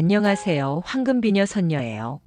안녕하세요. 황금비녀 선녀예요.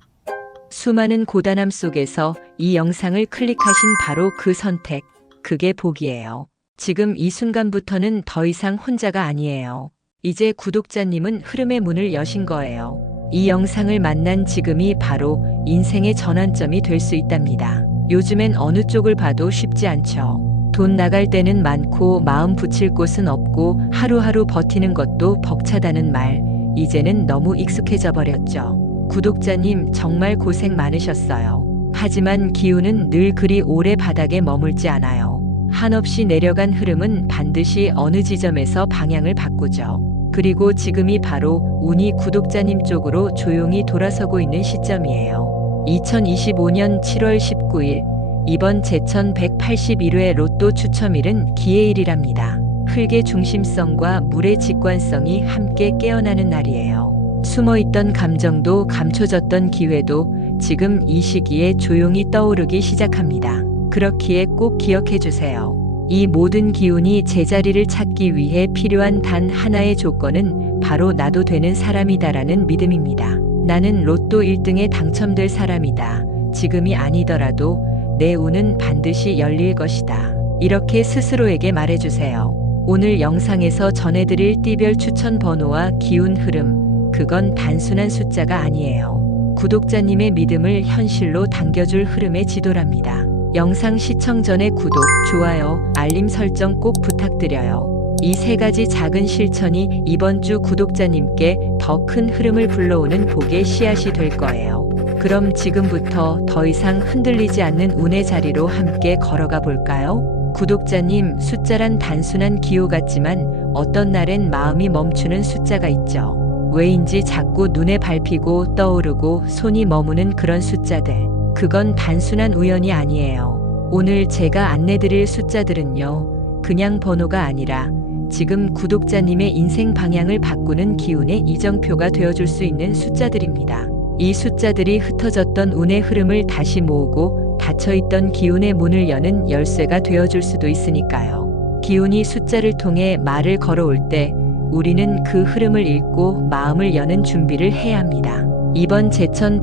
수많은 고단함 속에서 이 영상을 클릭하신 바로 그 선택, 그게 복이에요. 지금 이 순간부터는 더 이상 혼자가 아니에요. 이제 구독자님은 흐름의 문을 여신 거예요. 이 영상을 만난 지금이 바로 인생의 전환점이 될 수 있답니다. 요즘엔 어느 쪽을 봐도 쉽지 않죠. 돈 나갈 때는 많고 마음 붙일 곳은 없고 하루하루 버티는 것도 벅차다는 말, 이제는 너무 익숙해져 버렸죠. 구독자님 정말 고생 많으셨어요. 하지만 기운은 늘 그리 오래 바닥에 머물지 않아요. 한없이 내려간 흐름은 반드시 어느 지점에서 방향을 바꾸죠. 그리고 지금이 바로 운이 구독자님 쪽으로 조용히 돌아서고 있는 시점이에요. 2025년 7월 19일 이번 제천 181회 로또 추첨일은 기해일이랍니다. 흙의 중심성과 물의 직관성이 함께 깨어나는 날이에요. 숨어있던 감정도 감춰졌던 기회도 지금 이 시기에 조용히 떠오르기 시작합니다. 그렇기에 꼭 기억해 주세요. 이 모든 기운이 제자리를 찾기 위해 필요한 단 하나의 조건은 바로 나도 되는 사람이다라는 믿음입니다. 나는 로또 1등에 당첨될 사람이다. 지금이 아니더라도 내 운은 반드시 열릴 것이다. 이렇게 스스로에게 말해주세요. 오늘 영상에서 전해드릴 띠별 추천 번호와 기운 흐름, 그건 단순한 숫자가 아니에요. 구독자님의 믿음을 현실로 당겨줄 흐름의 지도랍니다. 영상 시청 전에 구독, 좋아요, 알림 설정 꼭 부탁드려요. 이 세 가지 작은 실천이 이번 주 구독자님께 더 큰 흐름을 불러오는 복의 씨앗이 될 거예요. 그럼 지금부터 더 이상 흔들리지 않는 운의 자리로 함께 걸어가 볼까요? 구독자님, 숫자란 단순한 기호 같지만 어떤 날엔 마음이 멈추는 숫자가 있죠. 왜인지 자꾸 눈에 밟히고 떠오르고 손이 머무는 그런 숫자들. 그건 단순한 우연이 아니에요. 오늘 제가 안내드릴 숫자들은요, 그냥 번호가 아니라 지금 구독자님의 인생 방향을 바꾸는 기운의 이정표가 되어줄 수 있는 숫자들입니다. 이 숫자들이 흩어졌던 운의 흐름을 다시 모으고 닫혀있던 기운의 문을 여는 열쇠가 되어줄 수도 있으니까요. 기운이 숫자를 통해 말을 걸어올 때 우리는 그 흐름을 읽고 마음을 여는 준비를 해야 합니다. 이번 제천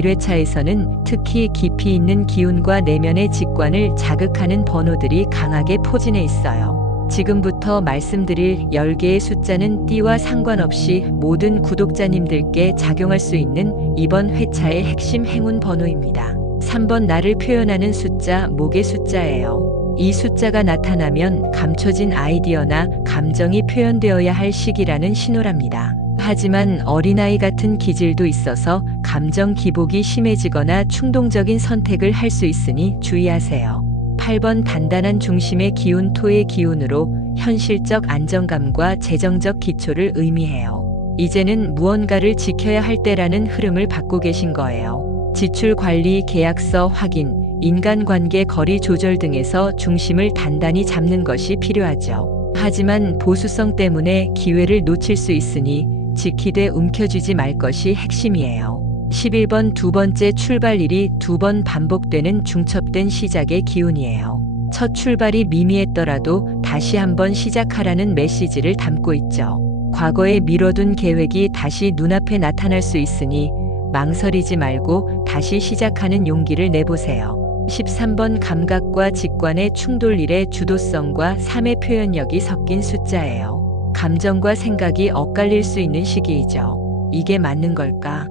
181회차에서는 특히 깊이 있는 기운과 내면의 직관을 자극하는 번호들이 강하게 포진해 있어요. 지금부터 말씀드릴 10개의 숫자는 띠와 상관없이 모든 구독자님들께 작용할 수 있는 이번 회차의 핵심 행운 번호입니다. 3번 나를 표현하는 숫자, 목의 숫자예요. 이 숫자가 나타나면 감춰진 아이디어나 감정이 표현되어야 할 시기라는 신호랍니다. 하지만 어린아이 같은 기질도 있어서 감정 기복이 심해지거나 충동적인 선택을 할 수 있으니 주의하세요. 8번 단단한 중심의 기운, 토의 기운으로 현실적 안정감과 재정적 기초를 의미해요. 이제는 무언가를 지켜야 할 때라는 흐름을 받고 계신 거예요. 지출 관리, 계약서 확인, 인간관계 거리 조절 등에서 중심을 단단히 잡는 것이 필요하죠. 하지만 보수성 때문에 기회를 놓칠 수 있으니 지키되 움켜쥐지 말 것이 핵심이에요. 11번 두 번째 출발일이 2번 반복되는 중첩된 시작의 기운이에요. 첫 출발이 미미했더라도 다시 한번 시작하라는 메시지를 담고 있죠. 과거에 미뤄둔 계획이 다시 눈앞에 나타날 수 있으니 망설이지 말고 다시 시작하는 용기를 내보세요. 13번 감각과 직관의 충돌일의 주도성과 삶의 표현력이 섞인 숫자예요. 감정과 생각이 엇갈릴 수 있는 시기이죠. 이게 맞는 걸까?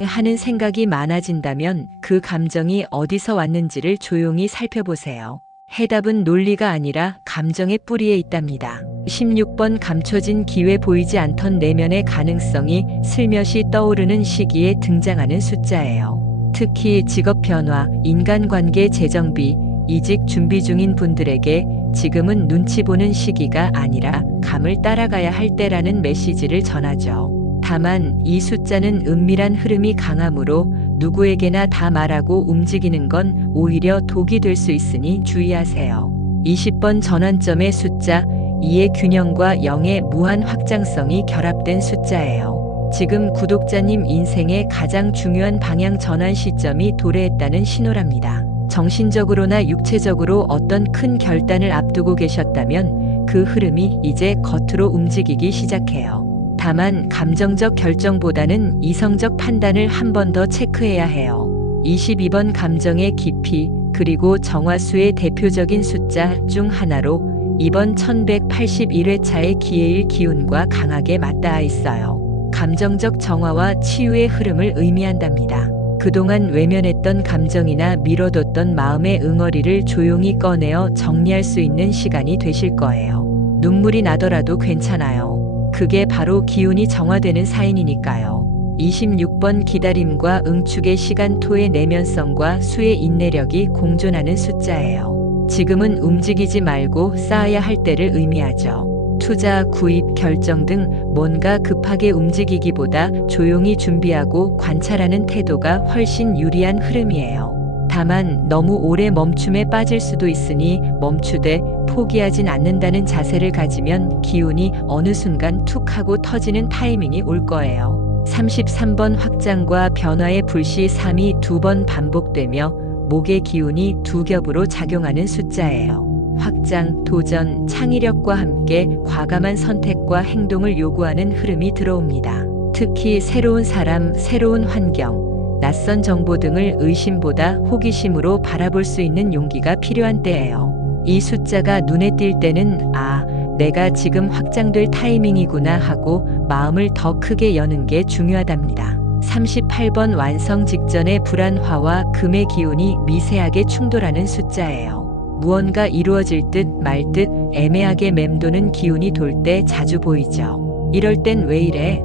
하는 생각이 많아진다면 그 감정이 어디서 왔는지를 조용히 살펴보세요. 해답은 논리가 아니라 감정의 뿌리에 있답니다. 16번 감춰진 기회, 보이지 않던 내면의 가능성이 슬며시 떠오르는 시기에 등장하는 숫자예요. 특히 직업 변화, 인간관계 재정비, 이직 준비 중인 분들에게 지금은 눈치 보는 시기가 아니라 감을 따라가야 할 때라는 메시지를 전하죠. 다만 이 숫자는 은밀한 흐름이 강하므로 누구에게나 다 말하고 움직이는 건 오히려 독이 될 수 있으니 주의하세요. 20번 전환점의 숫자, 2의 균형과 0의 무한 확장성이 결합된 숫자예요. 지금 구독자님 인생의 가장 중요한 방향 전환 시점이 도래했다는 신호랍니다. 정신적으로나 육체적으로 어떤 큰 결단을 앞두고 계셨다면 그 흐름이 이제 겉으로 움직이기 시작해요. 다만 감정적 결정보다는 이성적 판단을 한 번 더 체크해야 해요. 22번 감정의 깊이 그리고 정화수의 대표적인 숫자 중 하나로 이번 1181회차의 기해일 기운과 강하게 맞닿아 있어요. 감정적 정화와 치유의 흐름을 의미한답니다. 그동안 외면했던 감정이나 미뤄뒀던 마음의 응어리를 조용히 꺼내어 정리할 수 있는 시간이 되실 거예요. 눈물이 나더라도 괜찮아요. 그게 바로 기운이 정화되는 사인이니까요. 26번 기다림과 응축의 시간 토의 내면성과 수의 인내력이 공존하는 숫자예요. 지금은 움직이지 말고 쌓아야 할 때를 의미하죠. 투자, 구입, 결정 등 뭔가 급하게 움직이기보다 조용히 준비하고 관찰하는 태도가 훨씬 유리한 흐름이에요. 다만 너무 오래 멈춤에 빠질 수도 있으니 멈추되 포기하진 않는다는 자세를 가지면 기운이 어느 순간 툭 하고 터지는 타이밍이 올 거예요. 33번 확장과 변화의 불시 3이 2번 반복되며 목의 기운이 두 겹으로 작용하는 숫자예요. 확장, 도전, 창의력과 함께 과감한 선택과 행동을 요구하는 흐름이 들어옵니다. 특히 새로운 사람, 새로운 환경, 낯선 정보 등을 의심보다 호기심으로 바라볼 수 있는 용기가 필요한 때예요. 이 숫자가 눈에 띌 때는 내가 지금 확장될 타이밍이구나 하고 마음을 더 크게 여는 게 중요하답니다. 38번 완성 직전의 불안화와 금의 기운이 미세하게 충돌하는 숫자예요. 무언가 이루어질 듯 말 듯 애매하게 맴도는 기운이 돌 때 자주 보이죠. 이럴 땐 왜 이래?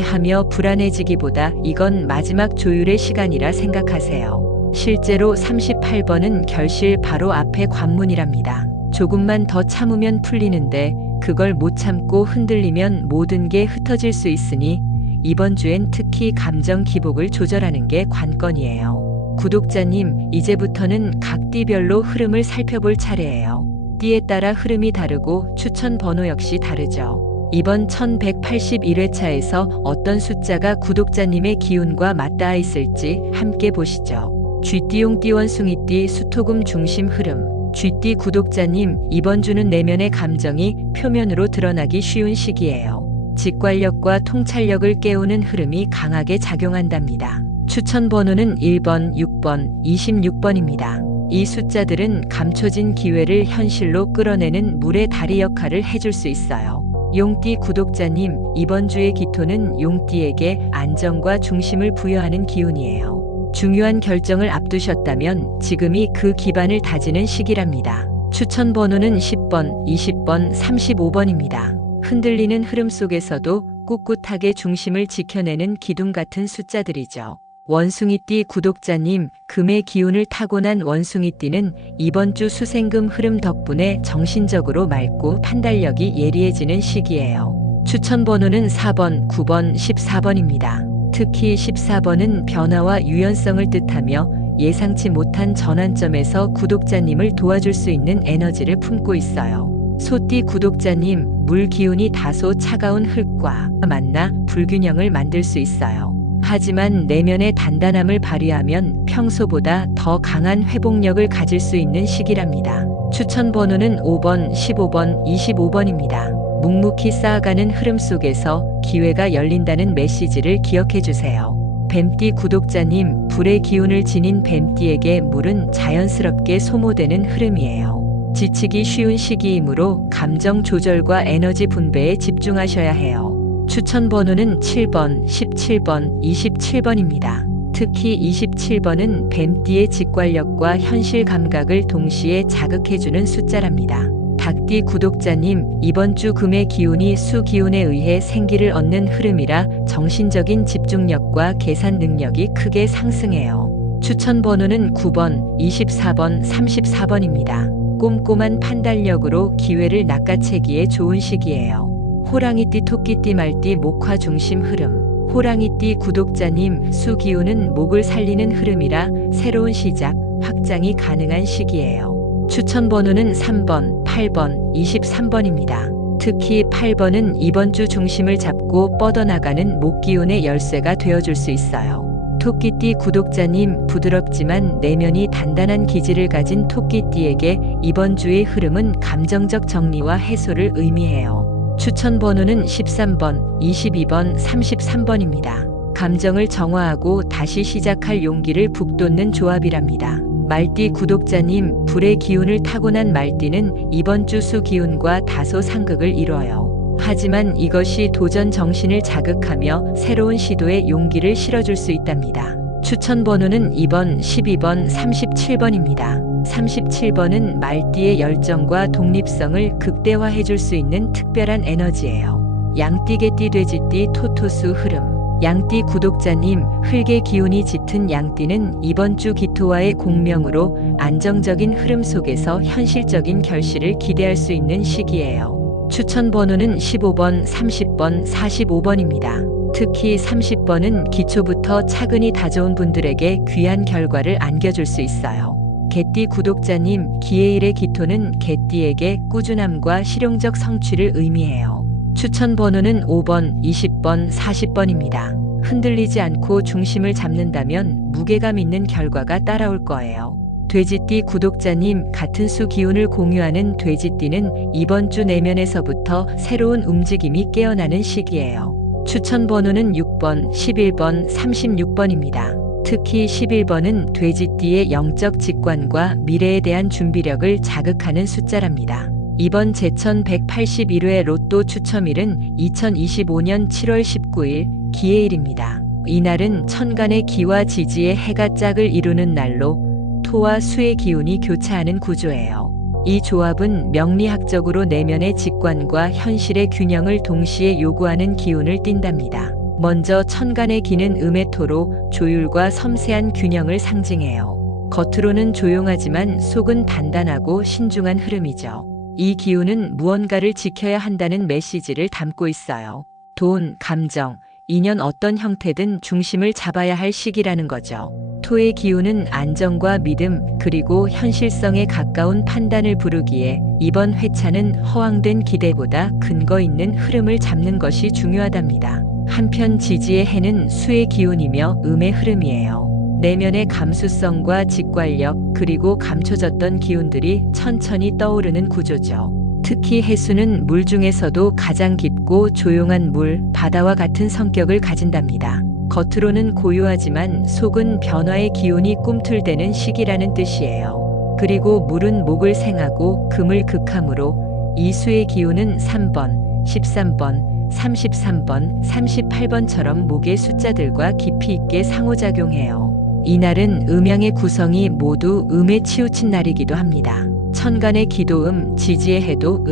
하며 불안해지기보다 이건 마지막 조율의 시간이라 생각하세요. 실제로 38번은 결실 바로 앞에 관문이랍니다. 조금만 더 참으면 풀리는데 그걸 못 참고 흔들리면 모든 게 흩어질 수 있으니 이번 주엔 특히 감정 기복을 조절하는 게 관건이에요. 구독자님, 이제부터는 각 띠별로 흐름을 살펴볼 차례예요. 띠에 따라 흐름이 다르고 추천 번호 역시 다르죠. 이번 1181회차에서 어떤 숫자가 구독자님의 기운과 맞닿아 있을지 함께 보시죠. 쥐띠용 띠원숭이띠 수토금 중심 흐름. 쥐띠 구독자님, 이번 주는 내면의 감정이 표면으로 드러나기 쉬운 시기예요. 직관력과 통찰력을 깨우는 흐름이 강하게 작용한답니다. 추천 번호는 1번, 6번, 26번입니다. 이 숫자들은 감춰진 기회를 현실로 끌어내는 물의 다리 역할을 해줄 수 있어요. 용띠 구독자님, 이번 주의 기토는 용띠에게 안정과 중심을 부여하는 기운이에요. 중요한 결정을 앞두셨다면 지금이 그 기반을 다지는 시기랍니다. 추천 번호는 10번, 20번, 35번입니다. 흔들리는 흐름 속에서도 꿋꿋하게 중심을 지켜내는 기둥 같은 숫자들이죠. 원숭이띠 구독자님, 금의 기운을 타고난 원숭이띠는 이번 주 수생금 흐름 덕분에 정신적으로 맑고 판단력이 예리해지는 시기예요. 추천 번호는 4번, 9번, 14번입니다. 특히 14번은 변화와 유연성을 뜻하며 예상치 못한 전환점에서 구독자님을 도와줄 수 있는 에너지를 품고 있어요. 소띠 구독자님, 물 기운이 다소 차가운 흙과 만나 불균형을 만들 수 있어요. 하지만 내면의 단단함을 발휘하면 평소보다 더 강한 회복력을 가질 수 있는 시기랍니다. 추천 번호는 5번, 15번, 25번입니다. 묵묵히 쌓아가는 흐름 속에서 기회가 열린다는 메시지를 기억해 주세요. 뱀띠 구독자님, 불의 기운을 지닌 뱀띠에게 물은 자연스럽게 소모되는 흐름이에요. 지치기 쉬운 시기이므로 감정 조절과 에너지 분배에 집중하셔야 해요. 추천 번호는 7번, 17번, 27번입니다. 특히 27번은 뱀띠의 직관력과 현실 감각을 동시에 자극해주는 숫자랍니다. 닭띠 구독자님, 이번 주 금의 기운이 수 기운에 의해 생기를 얻는 흐름이라 정신적인 집중력과 계산 능력이 크게 상승해요. 추천 번호는 9번, 24번, 34번입니다. 꼼꼼한 판단력으로 기회를 낚아채기에 좋은 시기예요. 호랑이띠, 토끼띠, 말띠, 목화 중심 흐름. 호랑이띠 구독자님, 수 기운은 목을 살리는 흐름이라 새로운 시작, 확장이 가능한 시기예요. 추천 번호는 3번, 8번, 23번입니다. 특히 8번은 이번 주 중심을 잡고 뻗어나가는 목기운의 열쇠가 되어줄 수 있어요. 토끼띠 구독자님, 부드럽지만 내면이 단단한 기질을 가진 토끼띠에게 이번 주의 흐름은 감정적 정리와 해소를 의미해요. 추천 번호는 13번, 22번, 33번입니다. 감정을 정화하고 다시 시작할 용기를 북돋는 조합이랍니다. 말띠 구독자님, 불의 기운을 타고난 말띠는 이번 주 수 기운과 다소 상극을 이뤄요. 하지만 이것이 도전 정신을 자극하며 새로운 시도에 용기를 실어줄 수 있답니다. 추천 번호는 2번, 12번, 37번입니다. 37번은 말띠의 열정과 독립성을 극대화해 줄 수 있는 특별한 에너지예요. 양띠, 개띠, 돼지띠, 토토수 흐름. 양띠 구독자님, 흙의 기운이 짙은 양띠는 이번 주 기토와의 공명으로 안정적인 흐름 속에서 현실적인 결실을 기대할 수 있는 시기예요. 추천 번호는 15번, 30번, 45번입니다. 특히 30번은 기초부터 차근히 다져온 분들에게 귀한 결과를 안겨줄 수 있어요. 개띠 구독자님, 기해일의 기토는 개띠에게 꾸준함과 실용적 성취를 의미해요. 추천 번호는 5번, 20번, 40번입니다. 흔들리지 않고 중심을 잡는다면 무게감 있는 결과가 따라올 거예요. 돼지띠 구독자님, 같은 수 기운을 공유하는 돼지띠는 이번 주 내면에서부터 새로운 움직임이 깨어나는 시기예요. 추천 번호는 6번, 11번, 36번입니다. 특히 11번은 돼지띠의 영적 직관과 미래에 대한 준비력을 자극하는 숫자랍니다. 이번 제천 181회 로또 추첨일은 2025년 7월 19일 기해일입니다. 이날은 천간의 기와 지지의 해가 짝을 이루는 날로 토와 수의 기운이 교차하는 구조예요. 이 조합은 명리학적으로 내면의 직관과 현실의 균형을 동시에 요구하는 기운을 띈답니다. 먼저 천간의 기는 음의 토로 조율과 섬세한 균형을 상징해요. 겉으로는 조용하지만 속은 단단하고 신중한 흐름이죠. 이 기운은 무언가를 지켜야 한다는 메시지를 담고 있어요. 돈, 감정, 인연 어떤 형태든 중심을 잡아야 할 시기라는 거죠. 토의 기운은 안정과 믿음 그리고 현실성에 가까운 판단을 부르기에 이번 회차는 허황된 기대보다 근거 있는 흐름을 잡는 것이 중요하답니다. 한편 지지의 해는 수의 기운이며 음의 흐름이에요. 내면의 감수성과 직관력 그리고 감춰졌던 기운들이 천천히 떠오르는 구조죠. 특히 해수는 물 중에서도 가장 깊고 조용한 물, 바다와 같은 성격을 가진답니다. 겉으로는 고요하지만 속은 변화의 기운이 꿈틀대는 시기라는 뜻이에요. 그리고 물은 목을 생하고 금을 극함으로 이 수의 기운은 3번, 13번, 33번, 38번처럼 목의 숫자들과 깊이 있게 상호작용해요. 이날은 음양의 구성이 모두 음에 치우친 날이기도 합니다. 천간의 기도음, 지지의 해도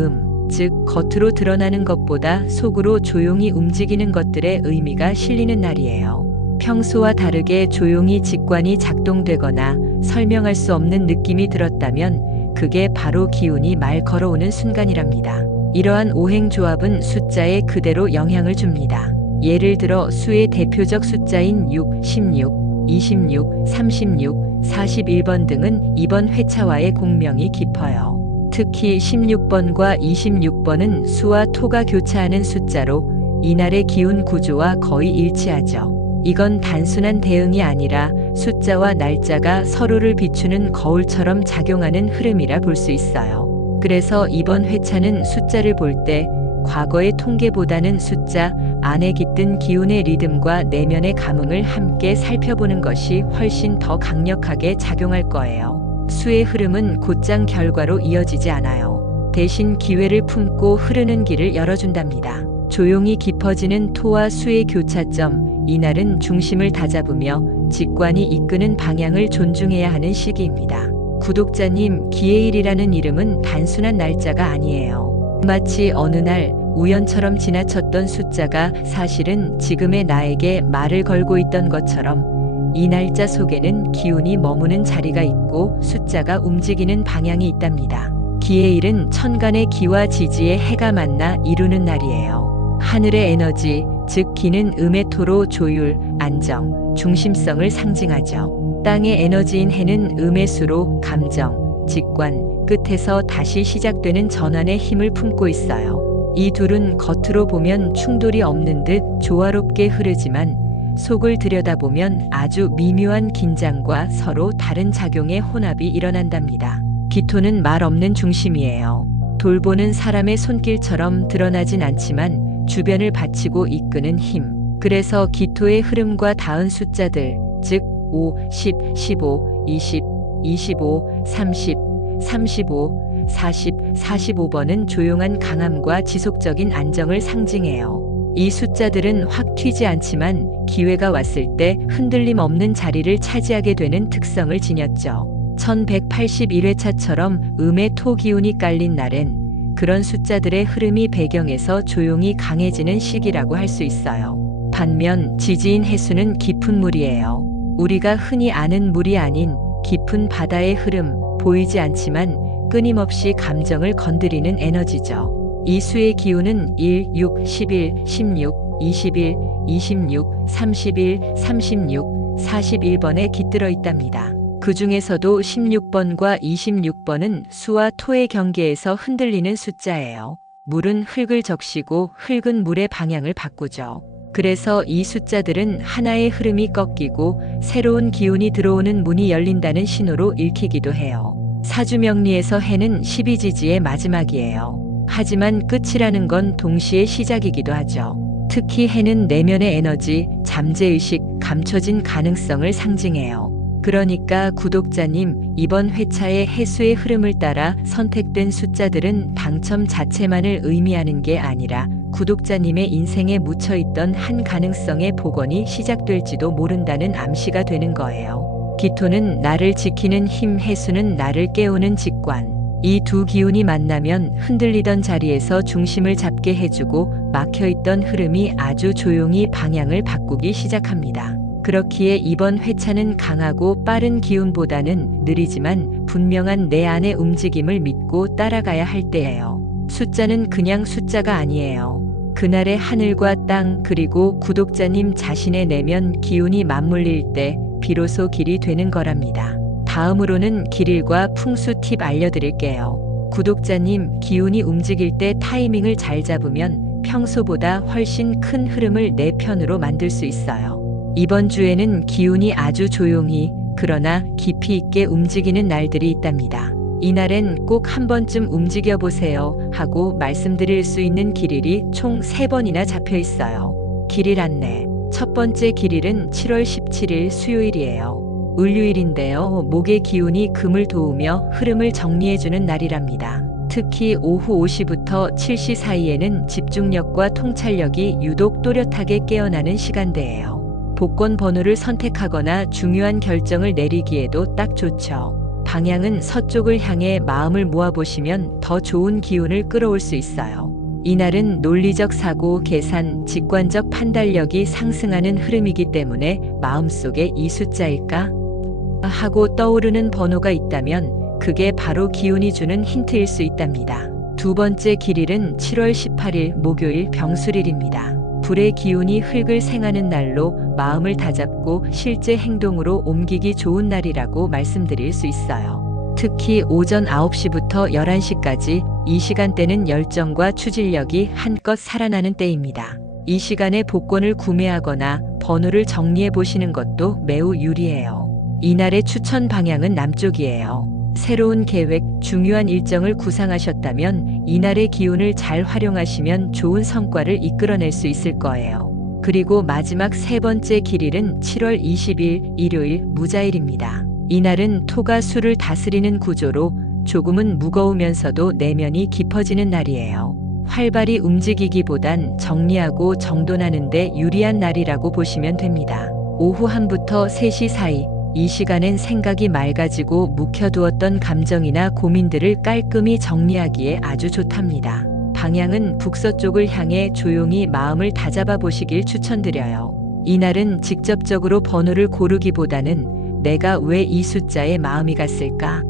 즉 겉으로 드러나는 것보다 속으로 조용히 움직이는 것들의 의미가 실리는 날이에요. 평소와 다르게 조용히 직관이 작동되거나 설명할 수 없는 느낌이 들었다면 그게 바로 기운이 말 걸어오는 순간이랍니다. 이러한 오행조합은 숫자에 그대로 영향을 줍니다. 예를 들어 수의 대표적 숫자인 6, 16, 26, 36, 41번 등은 이번 회차와의 공명이 깊어요. 특히 16번과 26번은 수와 토가 교차하는 숫자로 이날의 기운 구조와 거의 일치하죠. 이건 단순한 대응이 아니라 숫자와 날짜가 서로를 비추는 거울처럼 작용하는 흐름이라 볼 수 있어요. 그래서 이번 회차는 숫자를 볼 때 과거의 통계보다는 숫자 안에 깃든 기운의 리듬과 내면의 감흥을 함께 살펴보는 것이 훨씬 더 강력하게 작용할 거예요. 수의 흐름은 곧장 결과로 이어지지 않아요. 대신 기회를 품고 흐르는 길을 열어준답니다. 조용히 깊어지는 토와 수의 교차점, 이날은 중심을 다잡으며 직관이 이끄는 방향을 존중해야 하는 시기입니다. 구독자님, 기해일이라는 이름은 단순한 날짜가 아니에요. 마치 어느 날 우연처럼 지나쳤던 숫자가 사실은 지금의 나에게 말을 걸고 있던 것처럼 이 날짜 속에는 기운이 머무는 자리가 있고 숫자가 움직이는 방향이 있답니다. 기해일은 천간의 기와 지지의 해가 만나 이루는 날이에요. 하늘의 에너지, 즉 기는 음의 토로 조율, 안정, 중심성을 상징하죠. 땅의 에너지인 해는 음의 수로 감정, 직관, 끝에서 다시 시작되는 전환의 힘을 품고 있어요. 이 둘은 겉으로 보면 충돌이 없는 듯 조화롭게 흐르지만 속을 들여다보면 아주 미묘한 긴장과 서로 다른 작용의 혼합이 일어난답니다. 기토는 말 없는 중심이에요. 돌보는 사람의 손길처럼 드러나진 않지만 주변을 받치고 이끄는 힘. 그래서 기토의 흐름과 닿은 숫자들, 즉 5, 10, 15, 20, 25, 30, 35, 40, 45번은 조용한 강함과 지속적인 안정을 상징해요. 이 숫자들은 확 튀지 않지만 기회가 왔을 때 흔들림 없는 자리를 차지하게 되는 특성을 지녔죠. 1181회차처럼 음의 토 기운이 깔린 날엔 그런 숫자들의 흐름이 배경에서 조용히 강해지는 시기라고 할 수 있어요. 반면 지지인 해수는 깊은 물이에요. 우리가 흔히 아는 물이 아닌 깊은 바다의 흐름, 보이지 않지만 끊임없이 감정을 건드리는 에너지죠. 이 수의 기운은 1, 6, 11, 16, 21, 26, 31, 36, 41번에 깃들어 있답니다. 그 중에서도 16번과 26번은 수와 토의 경계에서 흔들리는 숫자예요. 물은 흙을 적시고 흙은 물의 방향을 바꾸죠. 그래서 이 숫자들은 하나의 흐름이 꺾이고 새로운 기운이 들어오는 문이 열린다는 신호로 읽히기도 해요. 사주명리에서 해는 12지지의 마지막이에요. 하지만 끝이라는 건 동시에 시작이기도 하죠. 특히 해는 내면의 에너지, 잠재의식, 감춰진 가능성을 상징해요. 그러니까 구독자님, 이번 회차의 해수의 흐름을 따라 선택된 숫자들은 당첨 자체만을 의미하는 게 아니라 구독자님의 인생에 묻혀있던 한 가능성의 복원이 시작될지도 모른다는 암시가 되는 거예요. 기토는 나를 지키는 힘, 해수는 나를 깨우는 직관. 이 두 기운이 만나면 흔들리던 자리에서 중심을 잡게 해주고 막혀있던 흐름이 아주 조용히 방향을 바꾸기 시작합니다. 그렇기에 이번 회차는 강하고 빠른 기운보다는 느리지만 분명한 내 안의 움직임을 믿고 따라가야 할 때예요. 숫자는 그냥 숫자가 아니에요. 그날의 하늘과 땅 그리고 구독자님 자신의 내면 기운이 맞물릴 때 비로소 길이 되는 거랍니다. 다음으로는 길일과 풍수 팁 알려드릴게요. 구독자님, 기운이 움직일 때 타이밍을 잘 잡으면 평소보다 훨씬 큰 흐름을 내 편으로 만들 수 있어요. 이번 주에는 기운이 아주 조용히 그러나 깊이 있게 움직이는 날들이 있답니다. 이날엔 꼭 한 번쯤 움직여 보세요 하고 말씀드릴 수 있는 길일이 총 3번이나 잡혀 있어요. 길일 안내. 첫 번째 길일은 7월 17일 수요일이에요. 을유일인데요. 목의 기운이 금을 도우며 흐름을 정리해주는 날이랍니다. 특히 오후 5시부터 7시 사이에는 집중력과 통찰력이 유독 또렷하게 깨어나는 시간대예요. 복권 번호를 선택하거나 중요한 결정을 내리기에도 딱 좋죠. 방향은 서쪽을 향해 마음을 모아보시면 더 좋은 기운을 끌어올 수 있어요. 이날은 논리적 사고, 계산, 직관적 판단력이 상승하는 흐름이기 때문에 마음속에 이 숫자일까? 하고 떠오르는 번호가 있다면 그게 바로 기운이 주는 힌트일 수 있답니다. 두 번째 길일은 7월 18일 목요일 병술일입니다. 불의 기운이 흙을 생하는 날로 마음을 다잡고 실제 행동으로 옮기기 좋은 날이라고 말씀드릴 수 있어요. 특히 오전 9시부터 11시까지 이 시간대는 열정과 추진력이 한껏 살아나는 때입니다. 이 시간에 복권을 구매하거나 번호를 정리해 보시는 것도 매우 유리해요. 이날의 추천 방향은 남쪽이에요. 새로운 계획, 중요한 일정을 구상하셨다면 이날의 기운을 잘 활용하시면 좋은 성과를 이끌어낼 수 있을 거예요. 그리고 마지막 3번째 길일은 7월 20일 일요일 무자일입니다. 이날은 토가 수를 다스리는 구조로 조금은 무거우면서도 내면이 깊어지는 날이에요. 활발히 움직이기보단 정리하고 정돈하는 데 유리한 날이라고 보시면 됩니다. 오후 1부터 3시 사이 이 시간엔 생각이 맑아지고 묵혀두었던 감정이나 고민들을 깔끔히 정리하기에 아주 좋답니다. 방향은 북서쪽을 향해 조용히 마음을 다잡아 보시길 추천드려요. 이날은 직접적으로 번호를 고르기보다는 내가 왜 이 숫자에 마음이 갔을까?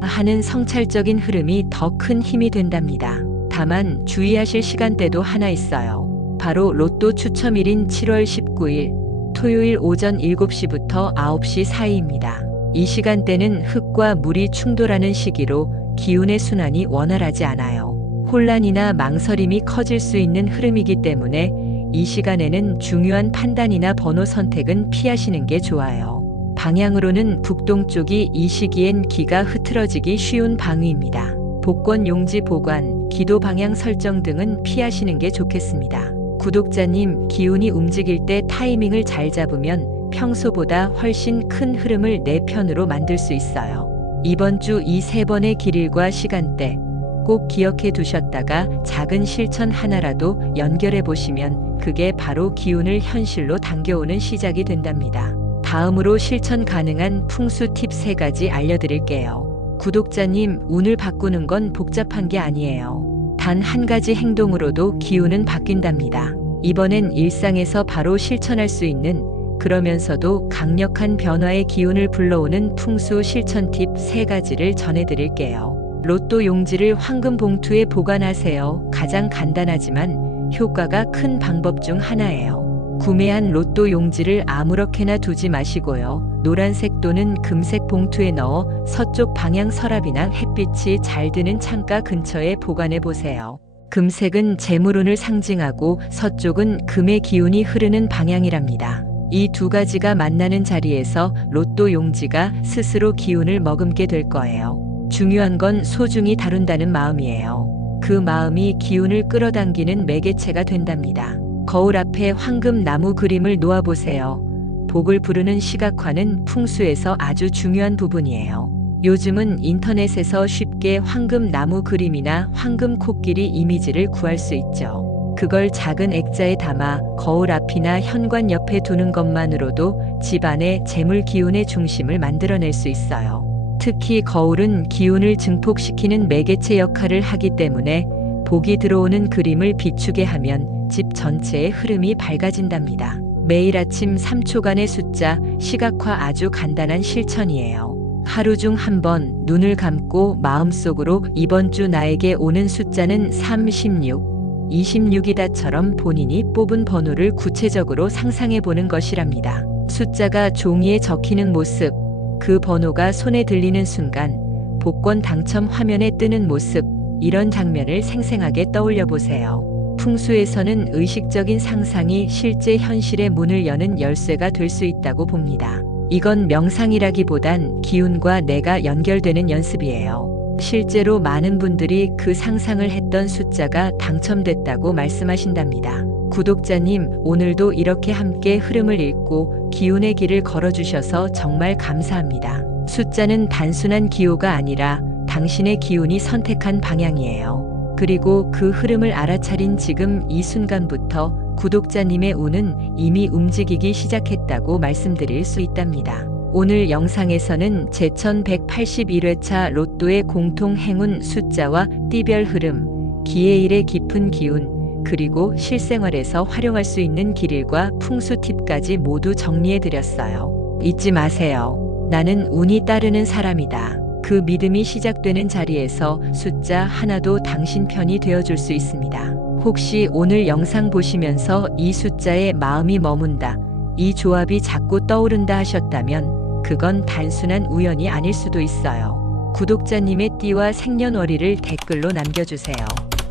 하는 성찰적인 흐름이 더 큰 힘이 된답니다. 다만 주의하실 시간대도 하나 있어요. 바로 로또 추첨일인 7월 19일 토요일 오전 7시부터 9시 사이입니다. 이 시간대는 흙과 물이 충돌하는 시기로 기운의 순환이 원활하지 않아요. 혼란이나 망설임이 커질 수 있는 흐름이기 때문에 이 시간에는 중요한 판단이나 번호 선택은 피하시는 게 좋아요. 방향으로는 북동쪽이 이 시기엔 기가 흐트러지기 쉬운 방위입니다. 복권 용지 보관, 기도 방향 설정 등은 피하시는 게 좋겠습니다. 구독자님, 기운이 움직일 때 타이밍을 잘 잡으면 평소보다 훨씬 큰 흐름을 내 편으로 만들 수 있어요. 이번 주 이 3번의 길일과 시간대 꼭 기억해 두셨다가 작은 실천 하나라도 연결해 보시면 그게 바로 기운을 현실로 당겨오는 시작이 된답니다. 다음으로 실천 가능한 풍수 팁 3가지 알려드릴게요. 구독자님, 운을 바꾸는 건 복잡한 게 아니에요. 단 한 가지 행동으로도 기운은 바뀐답니다. 이번엔 일상에서 바로 실천할 수 있는, 그러면서도 강력한 변화의 기운을 불러오는 풍수 실천 팁 3가지를 전해드릴게요. 로또 용지를 황금 봉투에 보관하세요. 가장 간단하지만 효과가 큰 방법 중 하나예요. 구매한 로또 용지를 아무렇게나 두지 마시고요. 노란색 또는 금색 봉투에 넣어 서쪽 방향 서랍이나 햇빛이 잘 드는 창가 근처에 보관해 보세요. 금색은 재물운을 상징하고 서쪽은 금의 기운이 흐르는 방향이랍니다. 이 2가지가 만나는 자리에서 로또 용지가 스스로 기운을 머금게 될 거예요. 중요한 건 소중히 다룬다는 마음이에요. 그 마음이 기운을 끌어당기는 매개체가 된답니다. 거울 앞에 황금 나무 그림을 놓아보세요. 복을 부르는 시각화는 풍수에서 아주 중요한 부분이에요. 요즘은 인터넷에서 쉽게 황금 나무 그림이나 황금 코끼리 이미지를 구할 수 있죠. 그걸 작은 액자에 담아 거울 앞이나 현관 옆에 두는 것만으로도 집안의 재물 기운의 중심을 만들어낼 수 있어요. 특히 거울은 기운을 증폭시키는 매개체 역할을 하기 때문에 복이 들어오는 그림을 비추게 하면 집 전체의 흐름이 밝아진답니다. 매일 아침 3초간의 숫자, 시각화 아주 간단한 실천이에요. 하루 중 한 번 눈을 감고 마음속으로 이번 주 나에게 오는 숫자는 36, 26이다처럼 본인이 뽑은 번호를 구체적으로 상상해 보는 것이랍니다. 숫자가 종이에 적히는 모습, 그 번호가 손에 들리는 순간 복권 당첨 화면에 뜨는 모습, 이런 장면을 생생하게 떠올려 보세요. 풍수에서는 의식적인 상상이 실제 현실의 문을 여는 열쇠가 될 수 있다고 봅니다. 이건 명상이라기보단 기운과 내가 연결되는 연습이에요. 실제로 많은 분들이 그 상상을 했던 숫자가 당첨됐다고 말씀하신답니다. 구독자님, 오늘도 이렇게 함께 흐름을 읽고 기운의 길을 걸어주셔서 정말 감사합니다. 숫자는 단순한 기호가 아니라 당신의 기운이 선택한 방향이에요. 그리고 그 흐름을 알아차린 지금 이 순간부터 구독자님의 운은 이미 움직이기 시작했다고 말씀드릴 수 있답니다. 오늘 영상에서는 제1181회차 로또의 공통 행운 숫자와 띠별 흐름, 기해일의 깊은 기운, 그리고 실생활에서 활용할 수 있는 길일과 풍수 팁까지 모두 정리해드렸어요. 잊지 마세요. 나는 운이 따르는 사람이다. 그 믿음이 시작되는 자리에서 숫자 하나도 당신 편이 되어줄 수 있습니다. 혹시 오늘 영상 보시면서 이 숫자에 마음이 머문다, 이 조합이 자꾸 떠오른다 하셨다면 그건 단순한 우연이 아닐 수도 있어요. 구독자님의 띠와 생년월일을 댓글로 남겨주세요.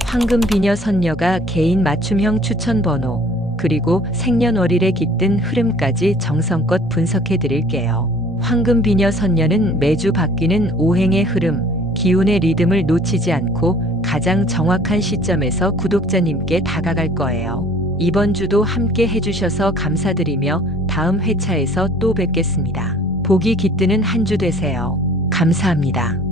황금 비녀 선녀가 개인 맞춤형 추천 번호, 그리고 생년월일에 깃든 흐름까지 정성껏 분석해 드릴게요. 황금 비녀 선녀는 매주 바뀌는 오행의 흐름, 기운의 리듬을 놓치지 않고 가장 정확한 시점에서 구독자님께 다가갈 거예요. 이번 주도 함께 해주셔서 감사드리며 다음 회차에서 또 뵙겠습니다. 복이 깃드는 한 주 되세요. 감사합니다.